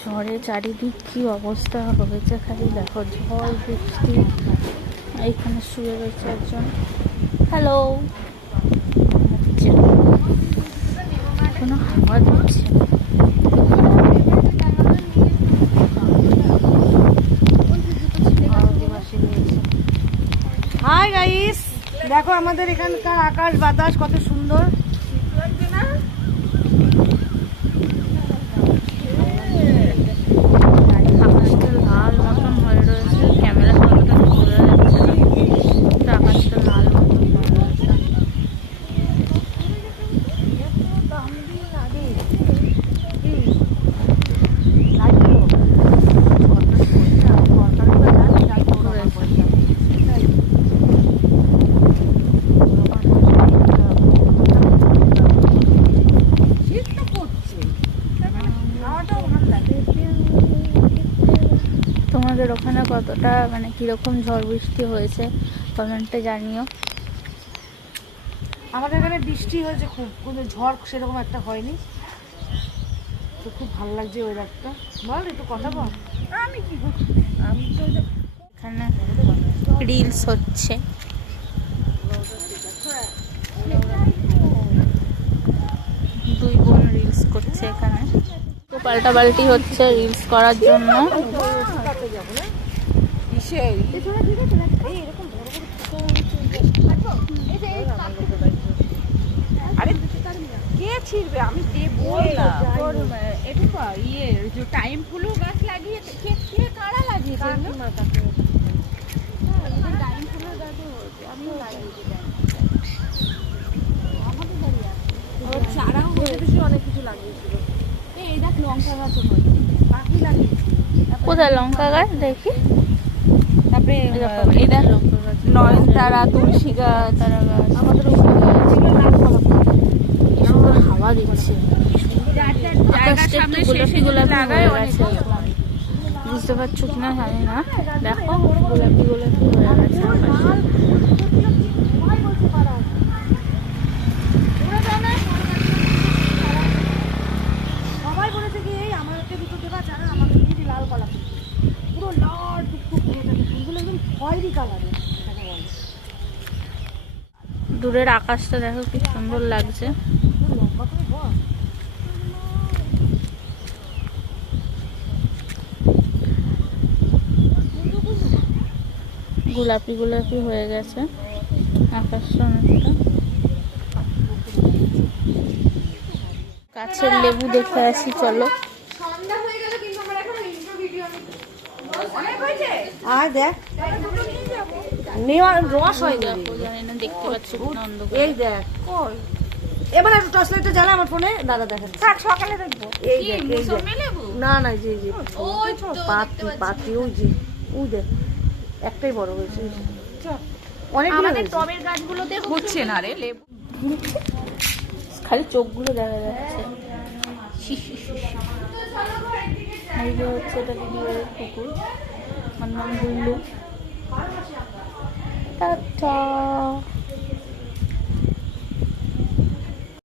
ঝড়ে চারিদিক কি অবস্থা হয়েছে খালি দেখো, ঝড়, বৃষ্টি। এইখানে শুয়ে রয়েছে একজন। হ্যালো কোনো হাওয়া দিচ্ছে। হাই গাইস দেখো আমাদের এখানকার আকাশ বাতাস কত সুন্দর আকাশটা লাল মতন হয়ে রয়েছে ক্যামেরা ফটোটা বোঝা যাচ্ছে না কিন্তু আকাশটা লাল মতন হয়ে রয়েছে তোমাদের ওখানে কতটা মানে কীরকম ঝড় বৃষ্টি হয়েছে কমেন্টে জানিও। আমাদের এখানে বৃষ্টি হয়েছে খুব কিন্তু ঝড় সেরকম একটা হয়নি। তো খুব ভালো লাগছে ওয়েদারটা বল একটু কথা বল। আমি কি আমি তো এখানে রিলস হচ্ছে দুই বোন রিলস করছে এখানে পাল্টা পাল্টি হচ্ছে রিলস করার জন্য। আরে কে ছিড়বে? আমি দেবো না। ইয়ে যে টাইম ফুলও গাছ লাগিয়ে কে কে কারা? হ্যাঁ, টাইম ফুলের ফুল। চারাও অনেক কিছু লাগিয়েছিল। কোথায় লঙ্কা গাছ? দেখি। তারপরে এই দেখো, নয়নতারা তুলসী গাছ। তারা গাছ। আমাদের সুন্দর হাওয়া দিচ্ছে। আকাশটা একটু গোলাপি গোলাপি হয়ে গেছে। বুঝতে পারছ কিনা জানি না। দেখো। গোলাপি গোলাপি হয়ে গেছে আকাশটা সবাই বলেছে কি এই আমার একটা দুটো দেবা চারা আমাকে দিয়ে দি লাল কলা ফুল। পুরো লাল টুকটুক হয়ে থাকে একদম খয়েরি কালারের দূরের আকাশটা দেখো কি সুন্দর লাগছে। গোলাপি গোলাপি হয়ে গেছে আকাশটা অনেকটা। গাছের লেবু দেখে আসি, চলো। আর দেখ নেওয়া রস হয়নি দেখো জানি না দেখতে পাচ্ছি কিনা অন্ধকার এই দেখ এবার একটু টর্চ লাইটটা জ্বালা আমার ফোনে দাদা দেখেন থাক সকালে দেখব। এই দেখ এই দেখ। না না জি জি পাতি পাতি ওই যে ওই দেখ একটাই বড় হয়েছে ওই যে। অনেক আমাদের টবের গাছগুলোতে হচ্ছে না রে লেবু। খালি চোখগুলো দেখা যাচ্ছে। এই হচ্ছে এটা দিদির কুকুর আমার নাম গুল্লু। টাটা।